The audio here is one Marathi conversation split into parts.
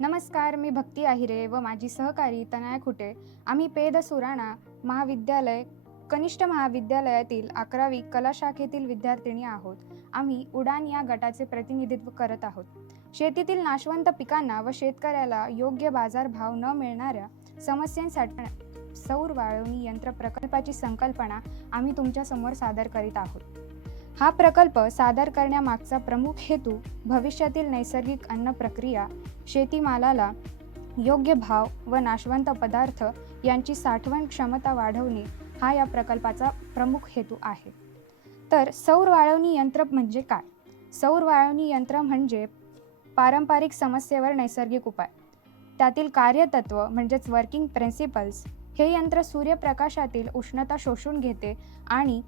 नमस्कार, मी भक्ती आहिरे व माझी सहकारी तनया खुटे आम्ही पेद सुराणा महाविद्यालय कनिष्ठ महाविद्यालयातील 11वी कला शाखेतील विद्यार्थिनी आहोत। आम्ही उडान या गटाचे प्रतिनिधित्व करत आहोत। शेतीतील नाशवंत पिकांना व शेतकऱ्याला योग्य बाजारभाव न मिळणाऱ्या समस्यांसाठी सौर वाळवणी यंत्र प्रकल्पाची संकल्पना आम्ही तुमच्या समोर सादर करीत आहोत। हा प्रकल्प सादर करण्यामागचा प्रमुख हेतू भविष्यातील नैसर्गिक अन्न प्रक्रिया, शेतीमालाला योग्य भाव व नाशवंत पदार्थ यांची साठवण क्षमता वाढवणे हा या प्रकल्पाचा प्रमुख हेतू आहे। तर सौर वाळवणी यंत्र म्हणजे काय? सौर वाळवणी यंत्र म्हणजे पारंपरिक समस्येवर नैसर्गिक उपाय। त्यातील कार्यतत्व म्हणजेच वर्किंग प्रिन्सिपल्स, हे यंत्र सूर्यप्रकाशातील उष्णता शोषून घेते आणि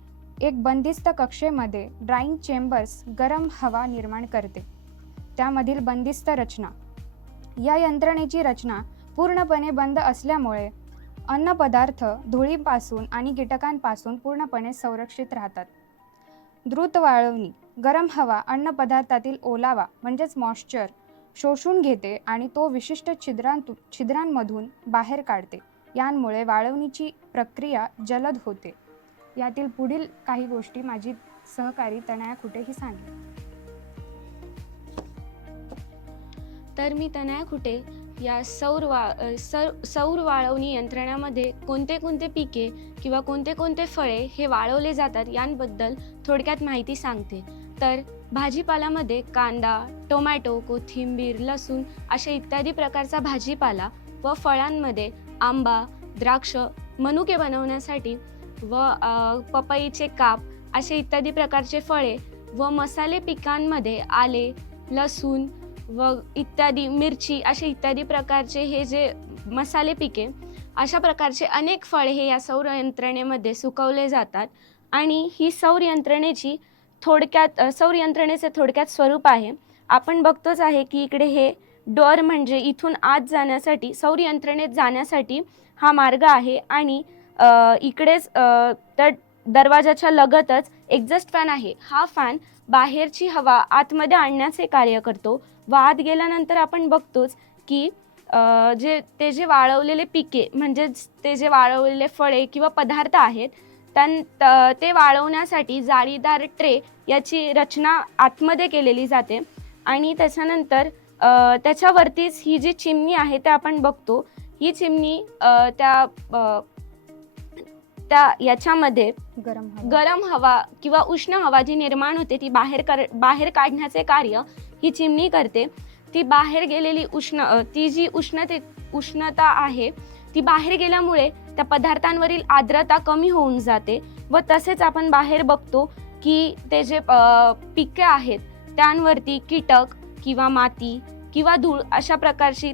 एक बंदिस्त कक्षेमध्ये ड्राईंग चेंबर्स गरम हवा निर्माण करते। त्यामधील बंदिस्त रचना, या यंत्रणेची रचना पूर्णपणे बंद असल्यामुळे अन्नपदार्थ धुळीपासून आणि कीटकांपासून पूर्णपणे संरक्षित राहतात। द्रुत वाळवणी, गरम हवा अन्नपदार्थातील ओलावा म्हणजेच मॉइश्चर शोषून घेते आणि तो विशिष्ट छिद्रांमधून बाहेर काढते। यामुळे वाळवणीची प्रक्रिया जलद होते। यातील पुढील काही गोष्टी माझी सहकारी तनया खुटे ही सांगेल। तर मी तनया खुटे या सौर वाळवणी यंत्रणेमध्ये कोणते कोणते पिके किंवा कोणते कोणते फळे हे वाळवले जातात यांबद्दल थोडक्यात माहिती सांगते। तर भाजीपाल्यामध्ये कांदा, टोमॅटो, कोथिंबीर, लसूण असे इत्यादी प्रकारचा भाजीपाला व फळांमध्ये आंबा, द्राक्ष, मनुके बनवण्यासाठी व पपईचे काप असे इत्यादी प्रकारचे फळे व मसाले पिकांमध्ये आले, लसूण व इत्यादी मिरची असे इत्यादी प्रकारचे हे जे मसाले पिके अशा प्रकारचे अनेक फळे हे या सौर यंत्रणेमध्ये सुकवले जातात। आणि ही सौर यंत्रणेचे थोडक्यात स्वरूप आहे। आपण बघतोच आहे की इकडे हे डोअर म्हणजे इथून आत जाण्यासाठी सौर यंत्रणेत जाण्यासाठी हा मार्ग आहे आणि इकडेच त्या दरवाजाच्या लगतच एक्झॉस्ट फॅन आहे। हा फॅन बाहेरची हवा आतमध्ये आणण्याचे कार्य करतो व आत गेल्यानंतर आपण बघतोच की जे वाळवलेले पिके म्हणजेच ते जे वाळवलेले फळे किंवा पदार्थ आहेत ते वाळवण्यासाठी जाळीदार ट्रे याची रचना आतमध्ये केलेली जाते आणि त्याच्यानंतर त्याच्यावरतीच ही जी चिमणी आहे ते आपण बघतो। ही चिमणी त्या याच्यामध्ये गरम हवा किंवा उष्ण हवा जी निर्माण होते ती बाहेर काढण्याचे कार्य ही चिमणी करते। ती बाहेर गेलेली ती जी उष्णता आहे ती बाहेर गेल्यामुळे त्या पदार्थांवरील आर्द्रता कमी होऊन जाते व तसेच आपण बाहेर बघतो की ते जे पिके आहेत त्यांवरती कीटक किंवा माती किंवा धूळ अशा प्रकारची